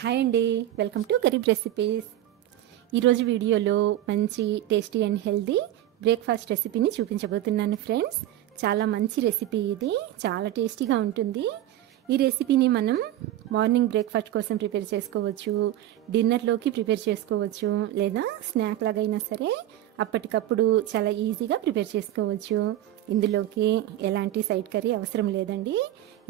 Hi అండి, welcome to Garib recipes. ఈరోజు వీడియోలో మంచి టేస్టీ అండ్ హెల్దీ బ్రేక్ఫాస్ట్ రెసిపీని చూపించబోతున్నాను ఫ్రెండ్స్. చాలా మంచి రెసిపీ ఇది, చాలా టేస్టీగా ఉంటుంది. ఈ రెసిపీని మనం మార్నింగ్ బ్రేక్ఫాస్ట్ కోసం ప్రిపేర్ చేసుకోవచ్చు, డిన్నర్లోకి ప్రిపేర్ చేసుకోవచ్చు, లేదా స్నాక్ లాగైనా సరే అప్పటికప్పుడు చాలా ఈజీగా ప్రిపేర్ చేసుకోవచ్చు. ఇందులోకి ఎలాంటి సైడ్ కర్రీ అవసరం లేదండి,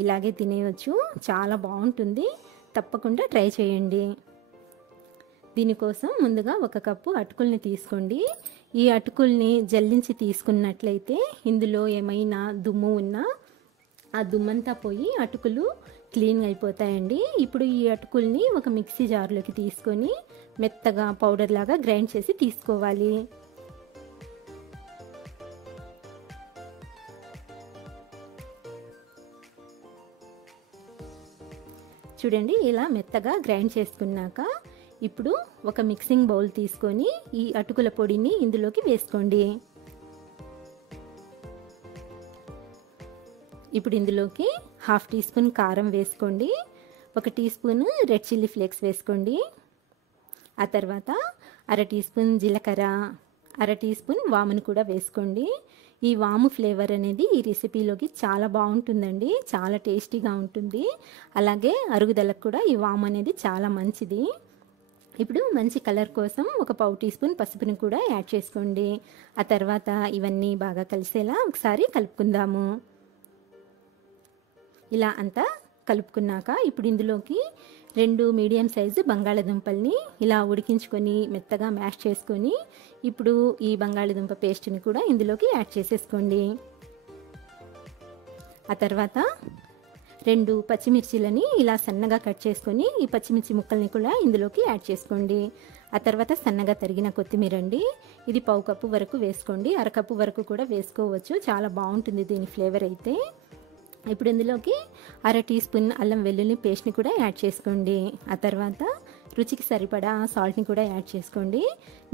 ఇలాగే తినేయచ్చు. చాలా బాగుంటుంది, తప్పకుండా ట్రై చేయండి. దీనికోసం ముందుగా 1 కప్పు అటుకుల్ని తీసుకోండి. ఈ అటుకుల్ని జల్లించి తీసుకున్నట్లయితే ఇందులో ఏమైనా దుమ్ము ఉన్నా ఆ దుమ్మంతా పోయి అటుకులు క్లీన్ అయిపోతాయండి. ఇప్పుడు ఈ అటుకుల్ని ఒక మిక్సీ జార్లోకి తీసుకొని మెత్తగా పౌడర్ లాగా గ్రైండ్ చేసి తీసుకోవాలి. చూడండి, ఇలా మెత్తగా గ్రైండ్ చేసుకున్నాక ఇప్పుడు ఒక మిక్సింగ్ బౌల్ తీసుకొని ఈ అటుకుల పొడిని ఇందులోకి వేసుకోండి. ఇప్పుడు ఇందులోకి 1/2 టీ స్పూన్ కారం వేసుకోండి, 1 teaspoon red chilli flakes వేసుకోండి. ఆ తర్వాత 1/2 టీ స్పూన్ జీలకర్ర, 1/2 టీ స్పూన్ వామును కూడా వేసుకోండి. ఈ వాము ఫ్లేవర్ అనేది ఈ రెసిపీలోకి చాలా బాగుంటుందండి, చాలా టేస్టీగా ఉంటుంది. అలాగే అరుగుదలకు కూడా ఈ వాము అనేది చాలా మంచిది. ఇప్పుడు మంచి కలర్ కోసం 1 పావు టీ స్పూన్ పసుపుని కూడా యాడ్ చేసుకోండి. ఆ తర్వాత ఇవన్నీ బాగా కలిసేలా ఒకసారి కలుపుకుందాము. ఇలా అంతా కలుపుకున్నాక ఇప్పుడు ఇందులోకి 2 మీడియం సైజు బంగాళదుంపల్ని ఇలా ఉడికించుకొని మెత్తగా మ్యాష్ చేసుకొని ఇప్పుడు ఈ బంగాళదుంప పేస్ట్ని కూడా ఇందులోకి యాడ్ చేసేసుకోండి. ఆ తర్వాత 2 పచ్చిమిర్చిలని ఇలా సన్నగా కట్ చేసుకొని ఈ పచ్చిమిర్చి ముక్కల్ని కూడా ఇందులోకి యాడ్ చేసుకోండి. ఆ తర్వాత సన్నగా తరిగిన కొత్తిమీర అండి, ఇది 1/2 కప్పు వరకు వేసుకోండి, 1/2 కప్పు వరకు కూడా వేసుకోవచ్చు, చాలా బాగుంటుంది దీని ఫ్లేవర్ అయితే. ఇప్పుడు ఇందులోకి 1/2 టీ స్పూన్ అల్లం వెల్లుల్లి పేస్ట్ని కూడా యాడ్ చేసుకోండి. ఆ తర్వాత రుచికి సరిపడా సాల్ట్ని కూడా యాడ్ చేసుకోండి.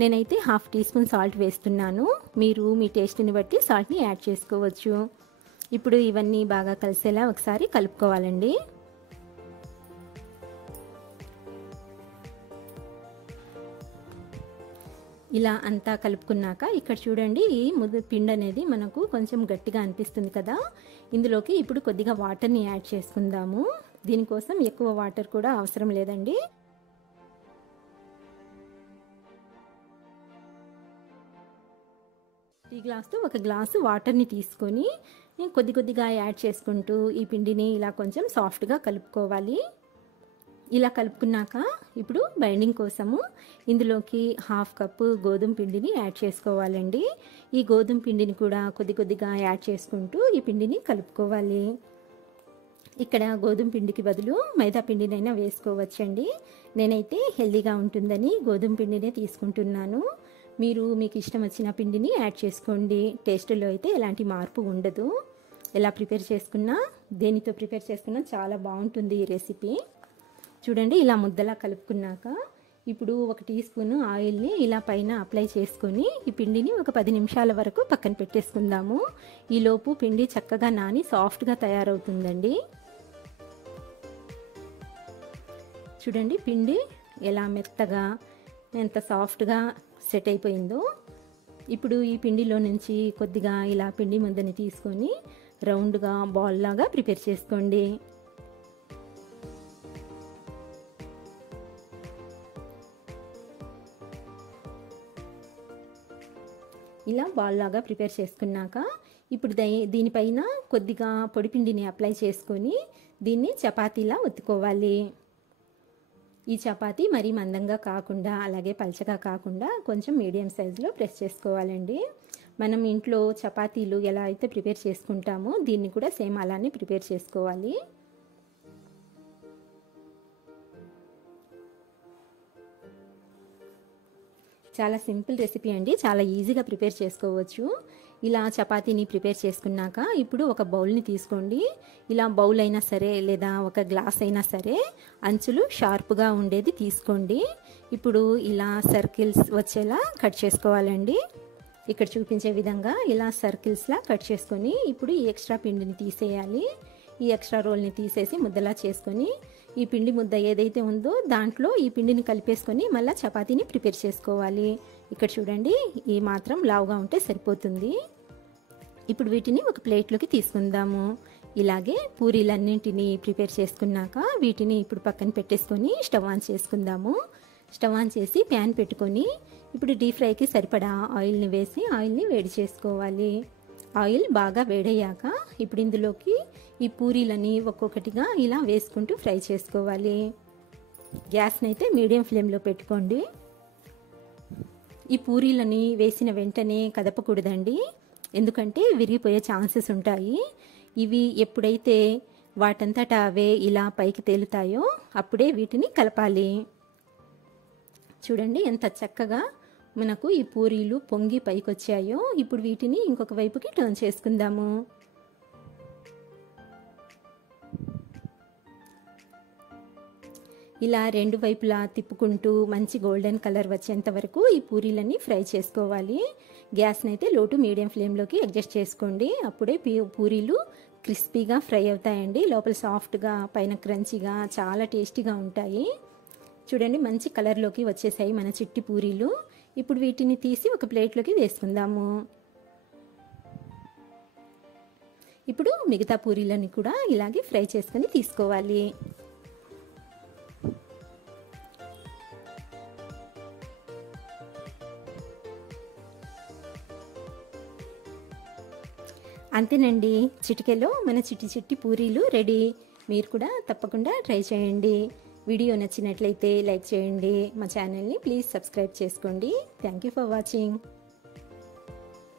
నేనైతే 1/2 టీ స్పూన్ సాల్ట్ వేస్తున్నాను, మీరు మీ టేస్ట్ని బట్టి సాల్ట్ని యాడ్ చేసుకోవచ్చు. ఇప్పుడు ఇవన్నీ బాగా కలిసేలా ఒకసారి కలుపుకోవాలండి. ఇలా అంతా కలుపుకున్నాక ఇక్కడ చూడండి, ఈ పిండి అనేది మనకు కొంచెం గట్టిగా అనిపిస్తుంది కదా, ఇందులోకి ఇప్పుడు కొద్దిగా వాటర్ని యాడ్ చేసుకుందాము. దీనికోసం ఎక్కువ వాటర్ కూడా అవసరం లేదండి. టీ గ్లాస్తో 1 గ్లాసు వాటర్ని తీసుకొని కొద్దిగా యాడ్ చేసుకుంటూ ఈ పిండిని ఇలా కొంచెం సాఫ్ట్గా కలుపుకోవాలి. ఇలా కలుపుకున్నాక ఇప్పుడు బైండింగ్ కోసము ఇందులోకి 1/2 కప్పు గోధుమ పిండిని యాడ్ చేసుకోవాలండి. ఈ గోధుమ పిండిని కూడా కొద్దిగా యాడ్ చేసుకుంటూ ఈ పిండిని కలుపుకోవాలి. ఇక్కడ గోధుమ పిండికి బదులు మైదా పిండినైనా వేసుకోవచ్చండి. నేనైతే హెల్దీగా ఉంటుందని గోధుమ పిండినే తీసుకుంటున్నాను. మీరు మీకు ఇష్టం వచ్చిన పిండిని యాడ్ చేసుకోండి, టేస్ట్లో అయితే ఎలాంటి మార్పు ఉండదు. ఎలా ప్రిపేర్ చేసుకున్నా, దేనితో ప్రిపేర్ చేసుకున్నా చాలా బాగుంటుంది ఈ రెసిపీ. చూడండి, ఇలా ముద్దలా కలుపుకున్నాక ఇప్పుడు 1 టీ స్పూన్ ఆయిల్ని ఇలా పైన అప్లై చేసుకొని ఈ పిండిని ఒక 10 నిమిషాల వరకు పక్కన పెట్టేసుకుందాము. ఈలోపు పిండి చక్కగా నాని సాఫ్ట్గా తయారవుతుందండి. చూడండి, పిండి ఎలా మెత్తగా ఎంత సాఫ్ట్గా సెట్ అయిపోయిందో. ఇప్పుడు ఈ పిండిలో నుంచి కొద్దిగా ఇలా పిండి ముద్దని తీసుకొని రౌండ్గా బాల్ లాగా ప్రిపేర్ చేసుకోండి. ఇలా బాల్ లాగా ప్రిపేర్ చేసుకున్నాక ఇప్పుడు దీనిపైన కొద్దిగా పొడిపిండిని అప్లై చేసుకొని దీన్ని చపాతీలా ఒత్తుకోవాలి. ఈ చపాతీ మరీ మందంగా కాకుండా అలాగే పల్చగా కాకుండా కొంచెం మీడియం సైజులో ప్రెస్ చేసుకోవాలండి. మనం ఇంట్లో చపాతీలు ఎలా అయితే ప్రిపేర్ చేసుకుంటామో దీన్ని కూడా సేమ్ అలానే ప్రిపేర్ చేసుకోవాలి. చాలా సింపుల్ రెసిపీ అండి, చాలా ఈజీగా ప్రిపేర్ చేసుకోవచ్చు. ఇలా చపాతీని ప్రిపేర్ చేసుకున్నాక ఇప్పుడు ఒక బౌల్ని తీసుకోండి. ఇలా బౌల్ అయినా సరే లేదా ఒక గ్లాస్ అయినా సరే అంచులు షార్ప్గా ఉండేది తీసుకోండి. ఇప్పుడు ఇలా సర్కిల్స్ వచ్చేలా కట్ చేసుకోవాలండి. ఇక్కడ చూపించే విధంగా ఇలా సర్కిల్స్లా కట్ చేసుకొని ఇప్పుడు ఈ ఎక్స్ట్రా పిండిని తీసేయాలి. ఈ ఎక్స్ట్రా రోల్ని తీసేసి ముద్దలా చేసుకొని ఈ పిండి ముద్ద ఏదైతే ఉందో దాంట్లో ఈ పిండిని కలిపేసుకొని మళ్ళీ చపాతీని ప్రిపేర్ చేసుకోవాలి. ఇక్కడ చూడండి, ఈ మాత్రం లావుగా ఉంటే సరిపోతుంది. ఇప్పుడు వీటిని ఒక ప్లేట్లోకి తీసుకుందాము. ఇలాగే పూరీలన్నింటినీ ప్రిపేర్ చేసుకున్నాక వీటిని ఇప్పుడు పక్కన పెట్టేసుకొని స్టవ్ ఆన్ చేసుకుందాము. స్టవ్ ఆన్ చేసి ప్యాన్ పెట్టుకొని ఇప్పుడు డీప్ ఫ్రైకి సరిపడా ఆయిల్ని వేసి ఆయిల్ని వేడి చేసుకోవాలి. ఆయిల్ బాగా వేడయ్యాక ఇప్పుడు ఇందులోకి ఈ పూరీలని ఒక్కొక్కటిగా ఇలా వేసుకుంటూ ఫ్రై చేసుకోవాలి. గ్యాస్ని అయితే మీడియం ఫ్లేమ్లో పెట్టుకోండి. ఈ పూరీలని వేసిన వెంటనే కదపకూడదండి, ఎందుకంటే విరిగిపోయే ఛాన్సెస్ ఉంటాయి. ఇవి ఎప్పుడైతే వాటంతటా అవే ఇలా పైకి తేలుతాయో అప్పుడే వీటిని కలపాలి. చూడండి ఎంత చక్కగా మనకు ఈ పూరీలు పొంగి పైకి వచ్చాయో. ఇప్పుడు వీటిని ఇంకొక వైపుకి టర్న్ చేసుకుందాము. ఇలా రెండు వైపులా తిప్పుకుంటూ మంచి గోల్డెన్ కలర్ వచ్చేంత వరకు ఈ పూరీలన్నీ ఫ్రై చేసుకోవాలి. గ్యాస్ని అయితే లో టు మీడియం ఫ్లేమ్లోకి అడ్జస్ట్ చేసుకోండి. అప్పుడే పూరీలు క్రిస్పీగా ఫ్రై అవుతాయండి. లోపల సాఫ్ట్గా పైన క్రంచీగా చాలా టేస్టీగా ఉంటాయి. చూడండి మంచి కలర్లోకి వచ్చేసాయి మన చిట్టి పూరీలు. ఇప్పుడు వీటిని తీసి ఒక ప్లేట్లోకి వేసుకుందాము. ఇప్పుడు మిగతా పూరీలని కూడా ఇలాగే ఫ్రై చేసుకొని తీసుకోవాలి. అంతేనండి, చిటికెలో మన చిట్టి పూరీలు రెడీ. మీరు కూడా తప్పకుండా ట్రై చేయండి. వీడియో నచ్చినట్లయితే లైక్ చేయండి. మా ఛానల్ని ప్లీజ్ సబ్స్క్రైబ్ చేసుకోండి. Thank you for watching.